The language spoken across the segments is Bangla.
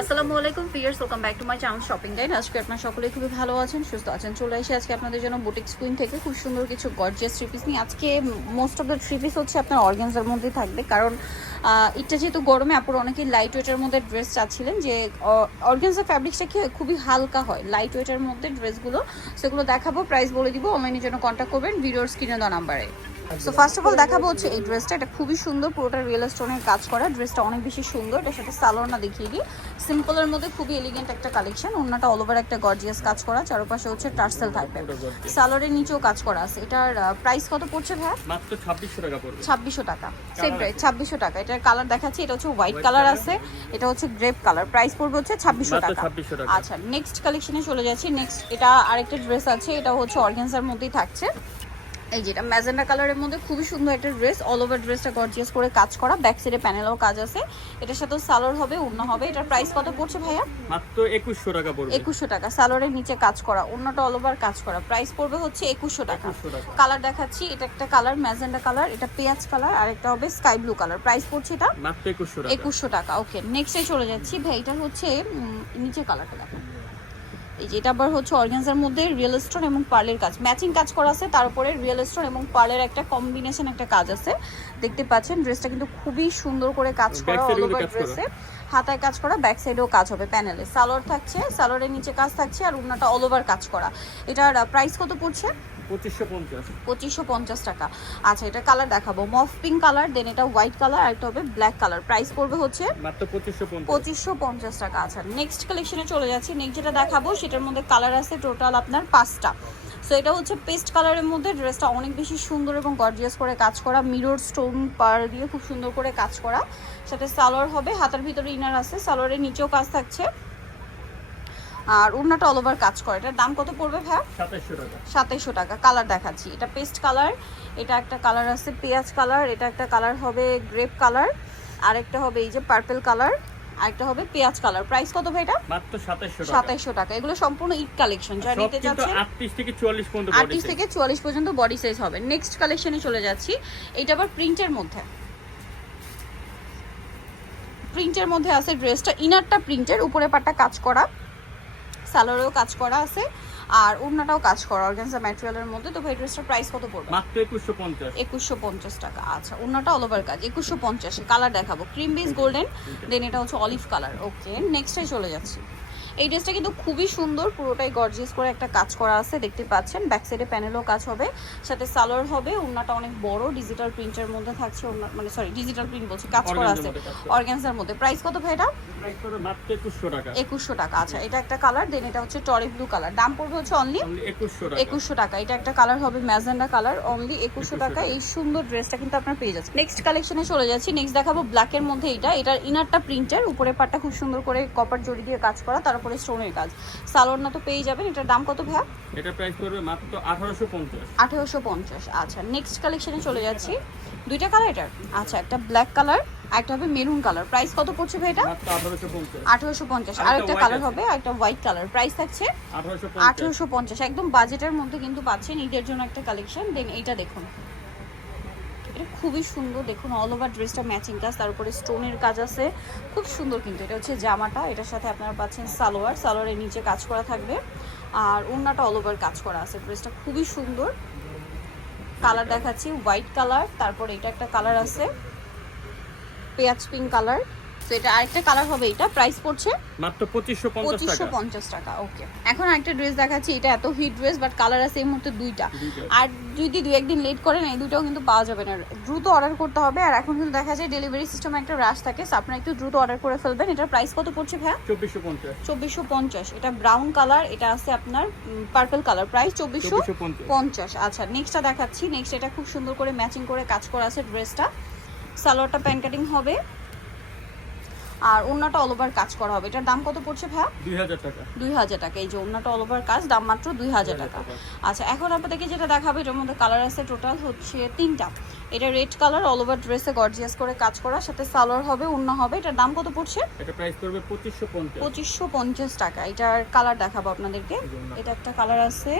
আসসালামু আলাইকুম viewers, welcome back to my channel shopping guide. আজকে আপনারা সকলেই খুবই ভালো আছেন, সুস্থ আছেন। চলে এসে আজকে আপনাদের জন্য বুটিক্স কুইন থেকে খুব সুন্দর কিছু গর্জিয়াস থ্রি পিস নিয়ে। আজকে most of the three piece হচ্ছে আপনার অর্গানজার মধ্যে থাকবে, কারণ এটা যেহেতু গরমে আপুরা অনেকেই লাইট ওয়েটের মধ্যে ড্রেস চাচ্ছিলেন, যে অর্গানজার ফ্যাব্রিক্সটা কি খুবই হালকা হয় লাইট ওয়েটের মধ্যে ড্রেসগুলো, সেগুলো দেখাবো, প্রাইস বলে দিব। অনলাইনের জন্য কন্ট্যাক্ট করবেন ভিডিওর স্ক্রিনে দেওয়া নাম্বারে। সো ফার্স্ট অফ অল দেখাবো হচ্ছে এই ড্রেসটা। এটা খুবই সুন্দর, পুরোটা রিয়েল স্টোনের কাজ করা। ড্রেসটা অনেক বেশি সুন্দর। এটার সাথে সালোয়ারটা দেখিয়ে দিই। সিম্পলের মধ্যে খুবই এলিগেন্ট একটা কালেকশন। ওন্নাটা অল ওভার একটা গর্জিয়াস কাজ করা, চারপাশে হচ্ছে টার্সেল টাইপের। সালোয়ারের নিচেও কাজ করা আছে। এটার প্রাইস কত পড়ছে ভাই? মাত্র 2600 টাকা পড়বে। 2600 টাকা, সেম প্রাইস 2600 টাকা। এটার কালার দেখাচ্ছি। এটা হচ্ছে হোয়াইট কালার আছে, এটা হচ্ছে গ্রেপ কালার। প্রাইস পড়বে হচ্ছে 2600 টাকা। আচ্ছা, নেক্সট কালেকশনে চলে যাচ্ছি। নেক্সট এটা আরেকটা ড্রেস আছে, এটা হচ্ছে অর্গানজার মধ্যেই থাকছে। এই যেটা ম্যাজেন্ডা কালারের মধ্যে খুবই সুন্দর একটা ড্রেস, অল ওভার ড্রেসটা গর্জিয়াস করে কাজ করা, ব্যাক সাইডে প্যানেলও কাজ আছে। এটার সাথে সালোয়ার হবে, ওড়না হবে। এটার প্রাইস কত পড়ছে ভাইয়া? মাত্র 2100 টাকা পড়বে। 2100 টাকা। সালোয়ারের নিচে কাজ করা, ওড়নাটা অল ওভার কাজ করা। প্রাইস পড়বে হচ্ছে 2100 টাকা। কালার দেখাচ্ছি। এটা একটা কালার ম্যাজেন্ডা কালার, এটা পেঁয়াজ কালার, আর একটা হবে স্কাই ব্লু কালার। প্রাইস পড়ছে এটা মাত্র 2100 টাকা। 2100 টাকা। ওকে, নেক্সটে চলে যাচ্ছি ভাই। এটা হচ্ছে নিচে কালারটা দেখো। এই যে এটা আবার হচ্ছে অর্গানজার মধ্যে রিয়েল স্টোন এবং পার্লের কাজ, ম্যাচিং কাজ করা আছে। তার উপরে রিয়েল স্টোন এবং পার্লের একটা কম্বিনেশন একটা কাজ আছে, দেখতে পাচ্ছেন। ড্রেসটা কিন্তু খুবই সুন্দর করে কাজ করা, অল ওভার ড্রেসে হাতায় কাজ করা, ব্যাক সাইডেও কাজ হবে প্যানেলে। সালোয়ার থাকছে, সালোয়ারের নিচে কাজ থাকছে, আর ওড়নাটা অল ওভার কাজ করা। এটার প্রাইস কত পড়ছে? 2550 টাকা। আচ্ছা, এটা কালার দেখাবো, মফ পিঙ্ক কালার, দেন এটা হোয়াইট কালার, আর এটা হবে ব্ল্যাক কালার। প্রাইস পড়বে হচ্ছে মাত্র 2550 টাকা। আচ্ছা, নেক্সট কালেকশনে চলে যাচ্ছি। নেক্সট যেটা দেখাবো সেটার মধ্যে কালার আছে টোটাল আপনার 5টা। সো এটা হচ্ছে পেস্ট কালারের মধ্যে। ড্রেসটা অনেক বেশি সুন্দর এবং গর্জিয়াস করে কাজ করা, মিরর স্টোন পার দিয়ে খুব সুন্দর করে কাজ করা। সাথে সালোয়ার হবে, হাতার ভিতরে ইনার আছে, সালোয়ারের নিচেও কাজ থাকছে, আর ওড়নাটা অল ওভার কাজ করে। এটার দাম কত পড়বে ভাই? 2700 টাকা। 2700 টাকা। কালার দেখাচ্ছি। এটা পেস্ট কালার, এটা একটা কালার আছে পেঁয়াজ কালার, এটা একটা কালার হবে গ্রেপ কালার, আর একটা হবে এই যে পার্পল কালার, আরেকটা হবে পেঁয়াজ কালার। প্রাইস কত ভাই এটা? মাত্র 2700 টাকা। 2700 টাকা। এগুলো সম্পূর্ণ ঈদ কালেকশন, যা নিতে যাচ্ছে 38 থেকে 44 পর্যন্ত, 38 থেকে 44 পর্যন্ত বডি সাইজ হবে। নেক্সট কালেকশনে চলে যাচ্ছি। এটা আবার প্রিন্টের মধ্যে, প্রিন্টের মধ্যে আছে ড্রেসটা। ইনারটা প্রিন্টের, উপরে পাটটা কাজ করা, সালোয়ারেও কাজ করা আছে, আর ওড়নাটাও কাজ করা অর্গানজা ম্যাটেরিয়ালের মধ্যে। তো ভাই ড্রেসটার প্রাইস কত পড়বে? মাত্র 2150। 2150 টাকা। আচ্ছা, ওড়নাটা অল ওভার কাজ। 2150। কালার দেখাবো, ক্রিম বেস গোল্ডেন, দেন এটা হচ্ছে অলিভ কালার। ওকে, নেক্সটে চলে যাচ্ছি। এই ড্রেসটা কিন্তু খুবই সুন্দর, পুরোটাই গর্জিয়াস করে একটা কাজ করা আছে, দেখতে পাচ্ছেন। ব্যাক সাইডে প্যানেলও কাজ হবে, সাথে সালোয়ার হবে। ওড়নাটা অনেক বড়, ডিজিটাল প্রিন্টের মধ্যে থাকছে। ওড়না মানে সরি, ডিজিটাল প্রিন্ট বলছি, কাজ করা আছে অর্গানজার মধ্যে। প্রাইস কত ভাই এটা? প্রাইস পড়বে মাত্র 2100 টাকা। 2100 টাকা। আচ্ছা, এটা একটা কালার, দেন এটা হচ্ছে টরি ব্লু কালার। দাম পড়বে হচ্ছে অনলি 2100 টাকা। 2100 টাকা। এটা একটা কালার হবে ম্যাজেন্ডা কালার, অনলি 2100 টাকা। এই সুন্দর ড্রেসটা কিন্তু আপনার পেয়ে যাচ্ছে। নেক্সট কালেকশনে চলে যাচ্ছি। নেক্সট দেখাবো ব্ল্যাকের মধ্যে। এটার ইনারটা প্রিন্টের, উপরে পাটটা খুব সুন্দর করে কপার জড়ি দিয়ে কাজ করা, তার উপরে স্টোনের কাজ। সালোয়ার না তো পেয়ে যাবেন। এটার দাম কত ভাইয়া? এটা প্রাইস পড়বে মাত্র 1850। 1850। আচ্ছা, নেক্সট কালেকশনে চলে যাচ্ছি। দুইটা কালার এটার। আচ্ছা, একটা ব্ল্যাক কালার, একটা হবে মেরুন কালার। প্রাইস কত পড়ছে ভাই এটা? মাত্র 1850। 1850। আর একটা কালার হবে, একটা হোয়াইট কালার। প্রাইস থাকছে 1850। একদম বাজেটের মধ্যে কিন্তু পাচ্ছেন, ঈদের জন্য একটা কালেকশন। দেন এইটা দেখুন, এটা খুবই সুন্দর। দেখুন অল ওভার ড্রেসটা ম্যাচিং কাজ, তার উপরে স্টোনের কাজ আছে, খুব সুন্দর। কিন্তু এটা হচ্ছে জামাটা, এটার সাথে আপনারা পাচ্ছেন সালোয়ার, সালোয়ারের নিচে কাজ করা থাকবে, আর ওড়নাটা অল ওভার কাজ করা আছে। ড্রেসটা খুবই সুন্দর। কালার দেখাচ্ছি, হোয়াইট কালার, তারপর এটা একটা কালার আছে পেঁয়াজ পিঙ্ক কালার। তো এটা আরেকটা কালার হবে। এটা প্রাইস পড়ছে মাত্র 2550 টাকা। ওকে, এখন আরেকটা ড্রেস দেখাচ্ছি। এটা এত হিট ড্রেস, বাট কালার আছে এই মুহূর্তে দুইটা। আর যদি দু একদিন লেট করেন, এই দুইটাও কিন্তু পাওয়া যাবে না, দ্রুত অর্ডার করতে হবে। আর এখন কিন্তু দেখা যায় ডেলিভারি সিস্টেমে একটা রাশ থাকে, সো আপনারা একটু দ্রুত অর্ডার করে ফেলবেন। এটার প্রাইস কত পড়ছে ভাইয়া? 2450। এটা ব্রাউন কালার, এটা আছে আপনার পার্পল কালার। প্রাইস 2450। আচ্ছা, নেক্সটটা দেখাচ্ছি। নেক্সট এটা খুব সুন্দর করে ম্যাচিং করে কাজ করা আছে ড্রেসটা। সালোয়ারটা প্যান কাটিং হবে, আর ওড়নাটা অল ওভার কাজ করা হবে। এটার দাম কত পড়ছে ভাইয়া? 2000 টাকা। 2000 টাকা। এই যে ওড়নাটা অল ওভার কাজ, দাম মাত্র 2000 টাকা। আচ্ছা, এখন আপনাদেরকে যেটা দেখাবো, এটার মধ্যে কালার আছে টোটাল হচ্ছে 3টা। এটা রেড কালার, অল ওভার ড্রেসে গর্জিয়াস করে কাজ করা, সাথে সালোয়ার হবে, ওড়না হবে। এটার দাম কত পড়ছে? এটা প্রাইস পড়বে 2550। 2550 টাকা। এটার কালার দেখাবো আপনাদেরকে। এটা একটা কালার আছে,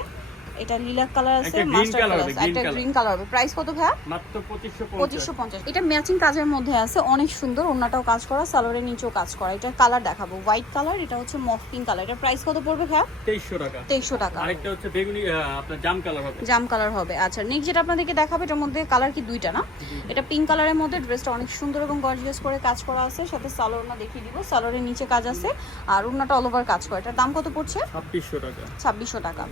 এটা লিলাক কালার আছে, একটা green মাস্টার্ড color কালার হবে, আছে, green একটা color। গ্রিন কালার হবে। প্রাইস কত ভাইয়া? মাত্র 2550। 2550। এটা ম্যাচিং কাজের মধ্যে আছে, অনেক সুন্দর। ওন্নাটাও কাজ করা, সালোয়ারের নিচেও কাজ করা। এটা কালার দেখাবো, হোয়াইট কালার, এটা হচ্ছে মফ পিঙ্ক কালার। এটা প্রাইস কত পড়বে ভাইয়া? 2300 টাকা। 2300 টাকা। আরেকটা হচ্ছে বেগুনি আপনার জাম কালার হবে। জাম কালার হবে। আচ্ছা, নেক্সট যেটা আপনাদেরকে দেখাবো, এটার মধ্যে কালার কি দুইটা না? এটা পিঙ্ক কালারের মধ্যে, ড্রেসটা অনেক সুন্দর এবং গর্জিয়াস করে কাজ করা আছে, সাথে সালোয়ার না দেখিয়ে দিব। সালোয়ারের নিচে কাজ আছে আর ওন্নাটা অল ওভার কাজ করা। এটার দাম কত পড়ছে? 2600 টাকা। 2600 টাকা।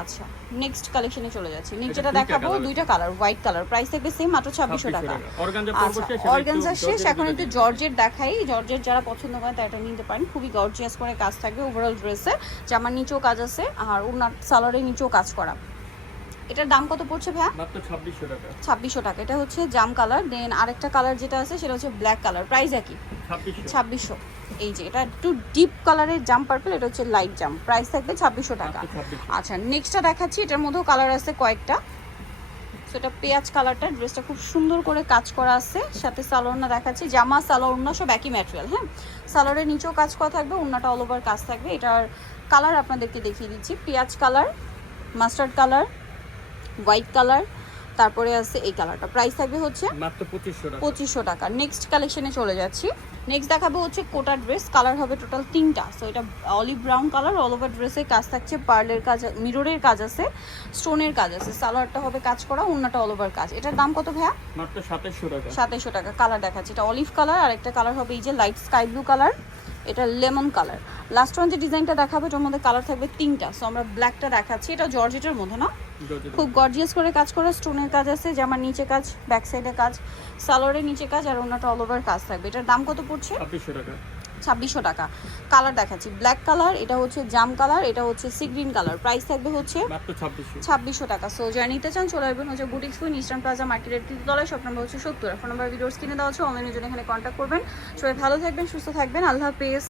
আচ্ছা, নেক্সট কালেকশনে চলে যাচ্ছি। নেক্সট এটা যেটা দুইটা দেখাবো, colour দুইটা কালার, হোয়াইট কালার। প্রাইস থাকবে সেম, মাত্র 2600 টাকা। অর্গানজা আচ্ছা, পরবো শেষ। অর্গানজা শেষ, এখন একটু জর্জেট দেখাই। জর্জেট যারা পছন্দ করেন তারা এটা নিতে পারেন। খুবই গর্জিয়াস করে কাজ থাকবে ওভারঅল ড্রেসে। জামার নিচেও কাজ আছে আর ওনার সালোয়ারের নিচেও কাজ করা। এটার দাম কত পড়ছে ভাইয়া? মাত্র 2600 টাকা। 2600 টাকা। এটা হচ্ছে জাম কালার। দেন আরেকটা কালার যেটা আছে সেটা হচ্ছে ব্ল্যাক কালার। প্রাইস একই, 2600। 2600। এই যে এটা একটু ডিপ কালারের জাম পার্পল, এটা হচ্ছে লাইট জাম। প্রাইস থাকবে 2600 টাকা। মাত্র 2600। আচ্ছা, নেক্সটটা দেখাচ্ছি। এটার মধ্যেও কালার আছে কয়েকটা। সো এটা পেঁয়াজ কালারটা, ড্রেসটা খুব সুন্দর করে কাজ করা আছে, সাথে সালোয়ারটা দেখাচ্ছি। জামা সালোয়ার ওন্না সব একই ম্যাটেরিয়াল। হ্যাঁ, সালোয়ারের নিচেও কাজ করা থাকবে, ওন্নাটা অল ওভার কাজ থাকবে। এটার কালার আপনাদেরকে দেখিয়ে দিচ্ছি, পেঁয়াজ colour, mustard colour, white colour, তারপরে আছে এই কালারটা। প্রাইস থাকবে হচ্ছে মাত্র 2500 টাকা। 2500 টাকা। নেক্সট কালেকশনে চলে যাচ্ছি। নেক্সট দেখাবো হচ্ছে কোটা ড্রেস। কালার হবে টোটাল 3টা। সো এটা olive brown colour, all over ড্রেসে কাজ থাকছে, পার্লের কাজ, মিররের কাজ আছে, স্টোনের কাজ আছে। সালোয়ারটা হবে কাজ করা, ওন্নাটা অল ওভার কাজ। এটার দাম কত ভাইয়া? মাত্র 2700 টাকা। 2700 টাকা। কালার দেখাচ্ছি, এটা অলিভ কালার, আর একটা কালার হবে এই যে লাইট স্কাই ব্লু কালার, এটা লেমন কালার। লাস্ট ওয়ান যে ডিজাইনটা দেখাবো এটার মধ্যে কালার থাকবে 3টা। সো আমরা ব্ল্যাকটা দেখাচ্ছি, এটা জর্জেটের মধ্যে না, খুব গর্জিয়াস করে কাজ করা, স্টোনের কাজ আছে, জামার নিচে কাজ, ব্যাক সাইডে কাজ, সালোয়ারের নিচে কাজ, আর ওন্নাটা অল ওভার কাজ থাকবে। এটার দাম কত পড়ছে? 2600 টাকা। 2600 টাকা। কালার দেখাচ্ছি, ব্ল্যাক কালার, এটা হচ্ছে জাম কালার, এটা হচ্ছে সি গ্রিন কালার। প্রাইস থাকবে হচ্ছে মাত্র 2600। 2600 টাকা। সো যারা নিতে চান চলে আসবেন হচ্ছে বুটিক্স কুইন, ইস্টার্ন প্লাজা মার্কেটের 3 তলায়, শপ নাম্বার হচ্ছে 70। ফোন নাম্বার ভিডিওস কিনে দেওয়া হচ্ছে, অনলাইনের জন্য এখানে কন্ট্যাক্ট করবেন। সবাই ভালো থাকবেন, সুস্থ থাকবেন, আল্লাহ হাফেজ।